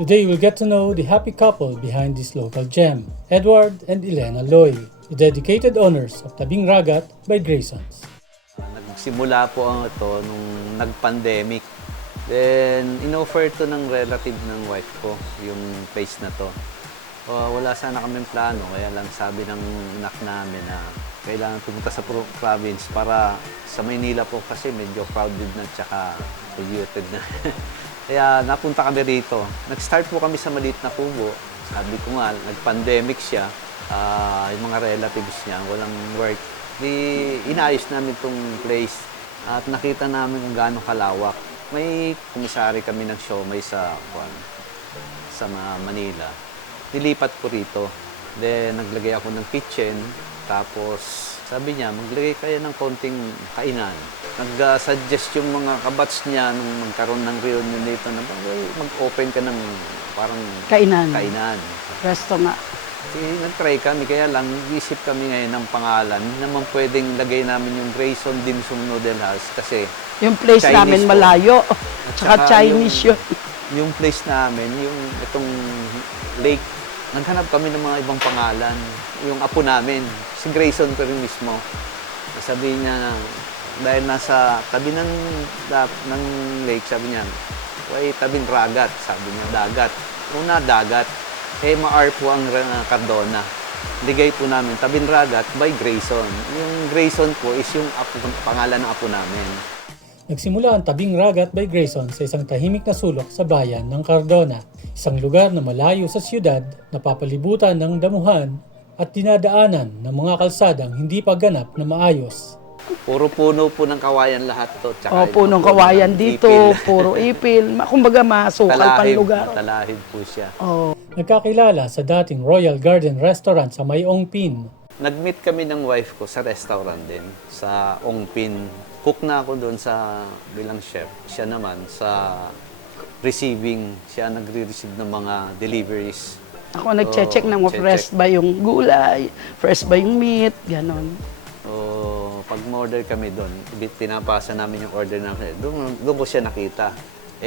Today we'll get to know the happy couple behind this local gem, Edward and Elena Loy, the dedicated owners of Tabing Ragat by Graysons. Nagsimula po ang ito nung nag-pandemic. Then, in-offer to ng relative ng wife ko, yung place na to. Wala sana kaming plano, kaya lang sabi ng anak namin na kailangan pumunta sa province para sa Maynila po kasi medyo crowded na tsaka polluted na. Kaya napunta kami rito. Nag-start po kami sa maliit na kubo. Sabi ko nga, nag-pandemic siya. Yung mga relatives niya, walang work. Inayos namin itong place at nakita namin kung gaano kalawak. May kumisari kami ng siomay sa Manila. Nilipat ko rito. Then, naglagay ako ng kitchen. Tapos, sabi niya, maglagay kayo ng konting kainan. Nag-suggest yung mga kabats niya nung magkaroon ng reunion dito na mag-open ka ng parang Kainan. Resto nga. Nag-try kami, kaya lang isip kami ngayon ng pangalan. Hindi naman pwedeng lagay namin yung Grayson Dim Sum Noodle House kasi yung place Chinese namin po. malayo. Tsaka Tsaka Chinese yun. Yung place namin, itong lake, naghanap kami ng mga ibang pangalan. Yung apo namin, si Grayson ko rin mismo. Sabi niya, dahil nasa tabi ng lake, sabi niya, ay tabing ragat, sabi niya, dagat. Una, dagat. MR po ang Cardona. Ligay po namin, tabing ragat by Grayson. Yung Grayson po is yung pangalan ng apo namin. Nagsimula ang Tabing Ragat by Grayson sa isang tahimik na sulok sa bayan ng Cardona, isang lugar na malayo sa siyudad, napapalibutan ng damuhan at dinadaanan ng mga kalsadang hindi pa ganap na maayos. Puro puno po ng kawayan lahat to. Tsaka punong kawayan dito, puro ipil. Kumbaga masukal pang lugar. Talahib po siya. Nagkakilala sa dating Royal Garden Restaurant sa May Ong Pin. Nag-meet kami ng wife ko sa restaurant din, sa Ongpin. Cook na ako doon bilang chef. Siya naman sa receiving. Siya nagre-receive ng mga deliveries. Ako nag-check ng fresh ba yung gulay, fresh ba yung meat, ganon. Pag order kami doon, pinapasa namin yung order namin. Doon ko siya nakita.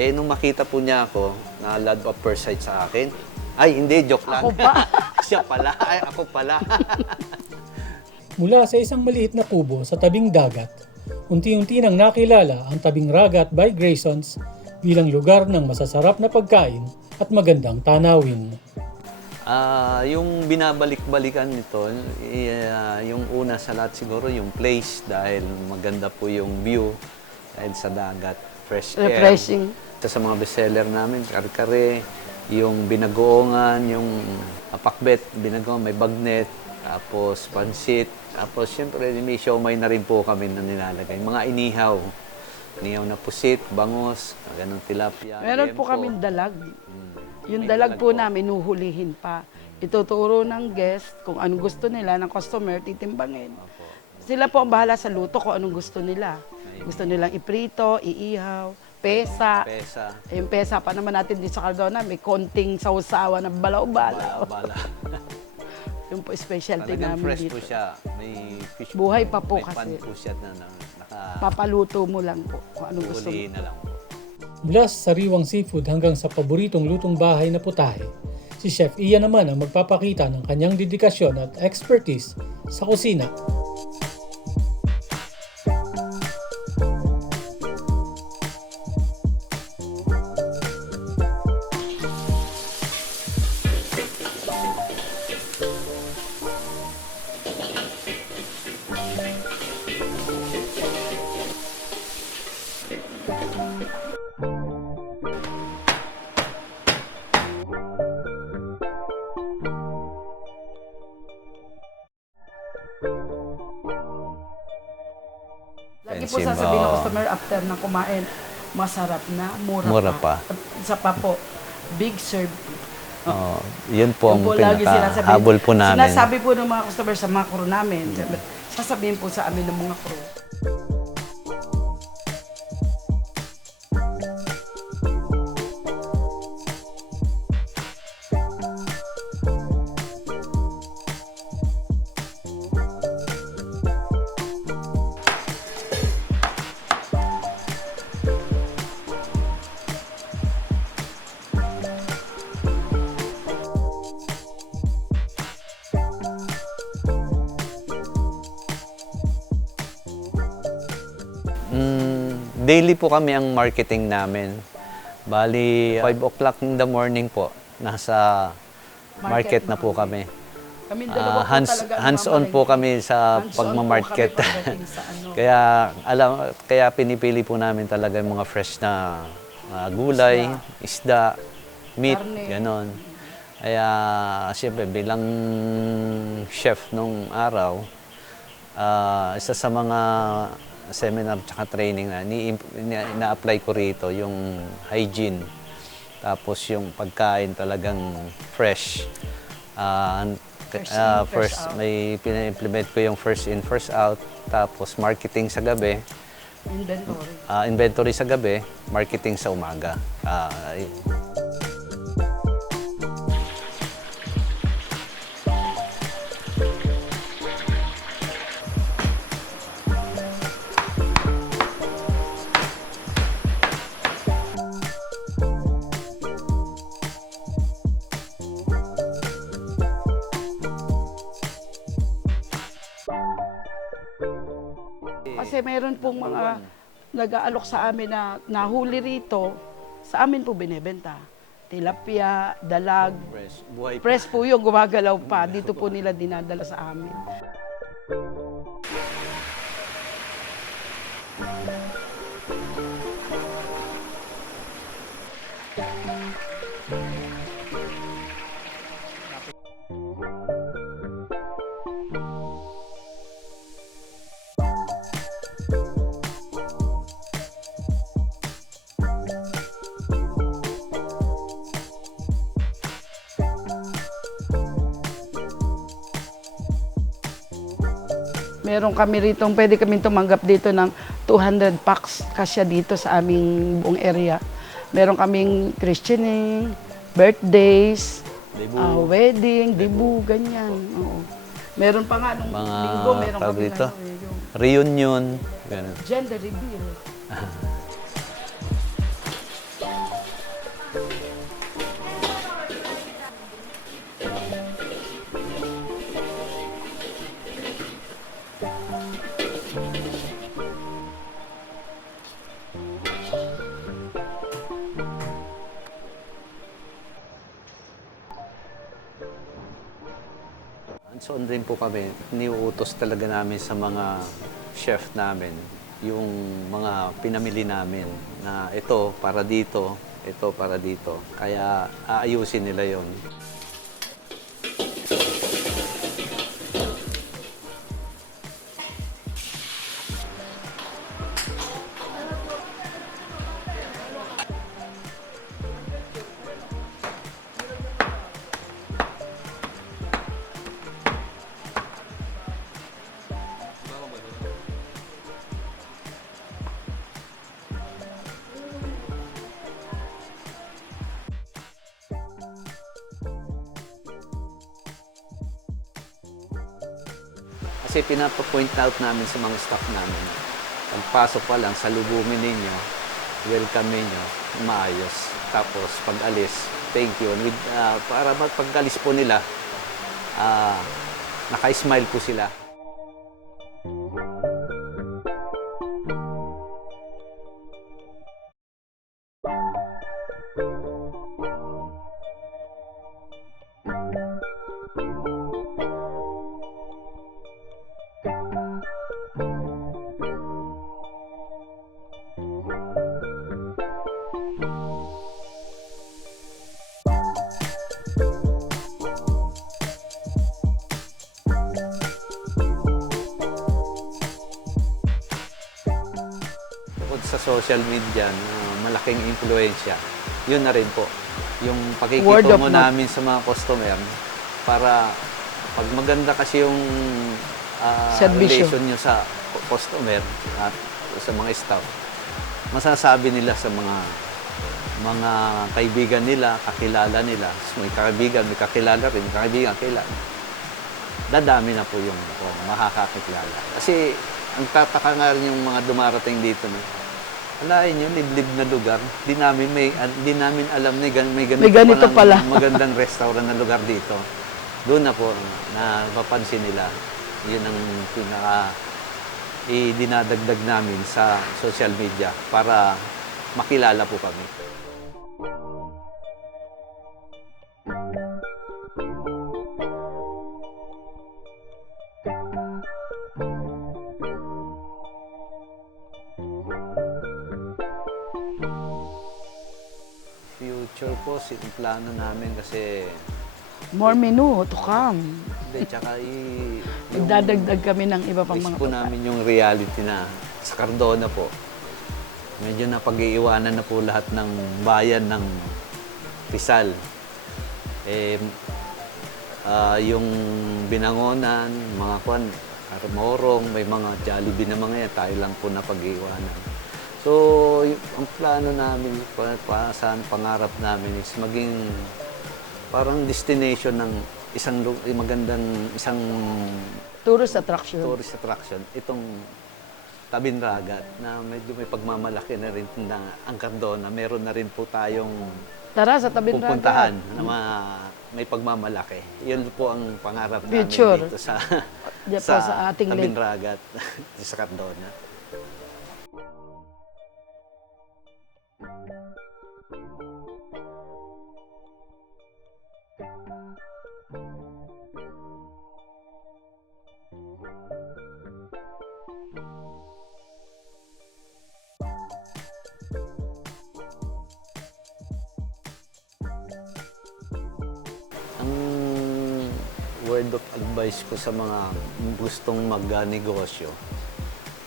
Nung makita po niya ako, na love at first sight sa akin. Ay, hindi, joke lang. Ako pa. Siya pala, ay ako pala. Mula sa isang maliit na kubo sa tabing dagat, unti-unti nang nakilala ang Tabing Ragat by Graysons bilang lugar ng masasarap na pagkain at magandang tanawin. Yung binabalik-balikan nito, yung una sa lahat siguro yung place dahil maganda po yung view dahil sa dagat, fresh air. Refreshing. Sa mga bestseller namin, kare-kare, yung binagoongan, yung pakbet, binagoongan, may bagnet, tapos pansit, tapos syempre may siomay na rin po kami na nilalagay. Mga inihaw na pusit, bangos, ganun tilapia. Meron po kaming dalag. Yung dalag po namin, nuhulihin pa. Ituturo ng guest kung anong gusto nila, ng customer, titimbangin. Sila po ang bahala sa luto kung anong gusto nila. Gusto nilang iprito, iihaw, pesa. Yung pesa pa naman natin dito sa Cardona, may konting sausawa na balaw-balaw. Yung po specialty Talagang namin fresh dito. po siya. May fish Buhay pa po may kasi. pan po siya na Papaluto mo lang po kung anong gusto mo. hulihin na lang po. Mula sa sariwang seafood hanggang sa paboritong lutong bahay na putahe, si Chef Ian naman ang magpapakita ng kanyang dedikasyon at expertise sa kusina. Lagi po sasabihin ng customer after na kumain, masarap na, mura pa. At isa pa po, big serve. Yun po ang Yun po lagi pinaka-habol po namin. Sinasabi po ng mga customer sa mga crew namin, sasabihin po sa amin ng mga crew. daily po kami ang marketing namin. Bali, 5 o'clock in the morning po, nasa market na po kami. Kami dalawa po talaga ang Hands-on po kami sa Hands-on po pagmamarket. kami pagdating sa ano. kaya pinipili po namin talaga yung mga fresh na gulay, isda, meat, Karne. ganon. Kaya siyempre bilang chef nung araw, isa sa mga seminar at training na ina-apply ko rito yung hygiene. Tapos yung pagkain talagang fresh. First out. May pina-implement ko yung first in, first out. Tapos marketing sa gabi. Inventory. Inventory sa gabi, marketing sa umaga. Kasi meron pong mga nag-aalok sa amin na nahuli rito, sa amin po binebenta. Tilapia, dalag, Fresh, buhay pa. press po yung gumagalaw pa. Dito po nila dinadala sa amin. Meron kami rito, pwede kami tumanggap dito ng 200 packs kasya dito sa aming buong area. Meron kaming christening, birthdays, Debut. wedding, debut, ganyan. Oo. Meron pa nga nung Mga linggo, meron tawag kami dito? yung Reunion. Ganun. gender reveal. Hands-on rin po kami. Niuutos talaga namin sa mga chef namin yung mga pinamili namin na ito para dito, ito para dito. Kaya aayusin nila yon. Kasi pinapa-point out namin sa mga staff namin. Pagpasok pa lang, salubungin ninyo, welcome ninyo, maayos. Tapos pag alis, thank you. And para pag-alis po nila, naka-smile po sila. Bukod sa social media na malaking impluensya, yun na rin po. Yung Word pakikita of mo mouth. namin sa mga customer para pag maganda kasi yung Serbisyo. relation nyo sa customer at sa mga staff, masasabi nila sa mga kaibigan nila, kakilala nila. May kaibigan, may kakilala rin, may kaibigan, kakilala. Dadami na po yung makakakilala. Kasi ang tataka nga rin yung mga dumarating dito na, alain nyo, liblib na lugar. Di namin alam na may ganito pala. magandang restaurant na lugar dito. Doon na po na mapansin nila. Yun ang idinadagdag namin sa social media para makilala po kami. Future po, yung plano namin kasi More menu to come. hindi, tsaka Magdadagdag kami ng iba pang wish mga po pagkain. namin yung reality na sa Cardona po. Medyo napag-iiwanan na po lahat ng bayan ng Rizal. Yung Binangonan, mga kwan, Armorong, may mga Jollibee na mga yan, tayo lang po napag-iiwanan. So, ang plano namin, pangarap namin is maging parang destination ng isang Tourist attraction. tourist attraction, itong Tabinragat na medyo may pagmamalaki na rin na ang Cardona. Meron na rin po tayong Tara sa tabi pupuntahan na may pagmamalaki. Yun po ang pangarap namin Future. dito sa Diyan po sa ating lake. Tabinragat sa Cardona. Ang word of advice ko sa mga gustong magnegosyo,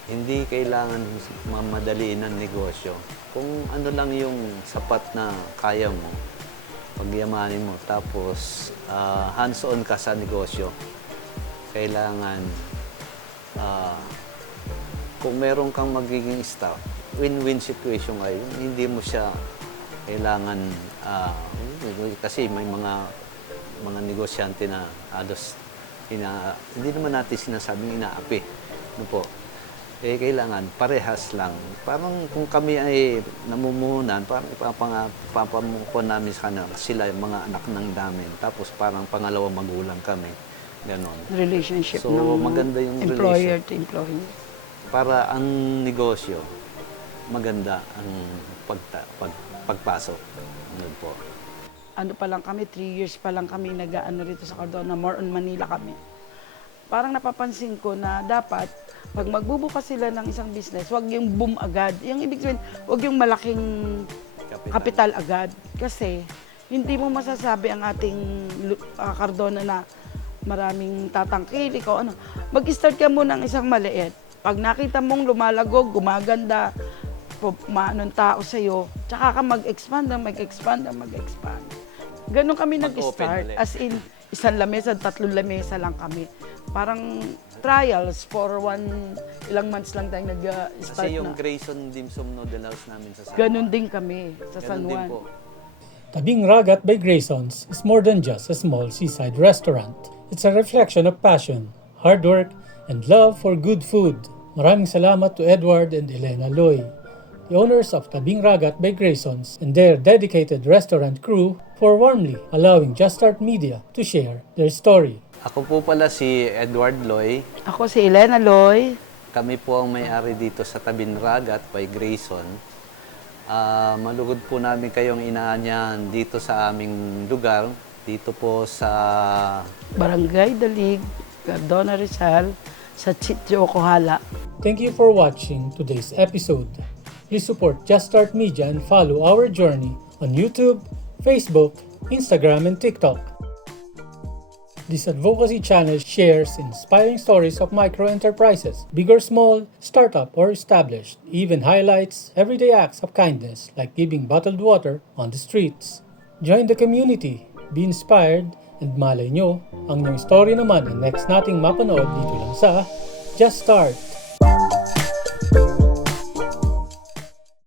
hindi kailangan mamadaliin ang negosyo. Kung ano lang yung sapat na kaya mo, pagyamanin mo, tapos hands-on ka sa negosyo, kailangan kung meron kang magiging staff, win-win situation kayo. Hindi mo siya kailangan, kasi may mga negosyante na hindi naman natin sinasabing inaapi. Ano po? Kailangan parehas lang. Parang kung kami ay namumuhunan, parang ipapamukuha namin sa kanila, sila yung mga anak ng namin. Tapos parang pangalawang magulang kami. Ganon. Relationship So, ng maganda yung employer relation. to employee. Para ang negosyo, maganda ang pagpasok. Ano po? Ano pa lang kami, 3 years pa lang kami nag-ano rito sa Cardona, more on Manila kami. Parang napapansin ko na dapat, pag magbubukas sila ng isang business, wag yung boom agad. Yung ibig sabihin, wag yung malaking kapital agad. Kasi, hindi mo masasabi ang ating Cardona na maraming tatangkili ko. Ano. Mag-start ka muna ng isang maliit. Pag nakita mong lumalagog, gumaganda, maanong tao sa'yo, tsaka ka mag-expand. Ganon kami nag-start. ulit. As in, isang lamesa, 3 lamesa lang kami. Parang trials for ilang months lang tayong nag-start Kasi yung na. Grayson Dim Sum Noodle House namin sa San Ganon din kami sa San Ganon din Juan. po. Tabing Ragat by Graysons is more than just a small seaside restaurant. It's a reflection of passion, hard work, and love for good food. Maraming salamat to Edward and Elena Loy, the owners of Tabing Ragat by Graysons, and their dedicated restaurant crew for warmly allowing Just Start Media to share their story. Ako po pala si Edward Loy. Ako si Elena Loy. Kami po ang may-ari dito sa Tabinragat by Grayson. Malugod po namin kayong inaanyahan dito sa aming lugar. Dito po sa Barangay Dalig, Cardona Rizal, sa Sitio Ocohala. Thank you for watching today's episode. Please support Just Start Media and follow our journey on YouTube, Facebook, Instagram, and TikTok. This advocacy channel shares inspiring stories of micro-enterprises, big or small, startup or established, even highlights everyday acts of kindness like giving bottled water on the streets. Join the community, be inspired, and malay nyo, ang inyong story naman ang next nating mapanood dito lang sa Just Start.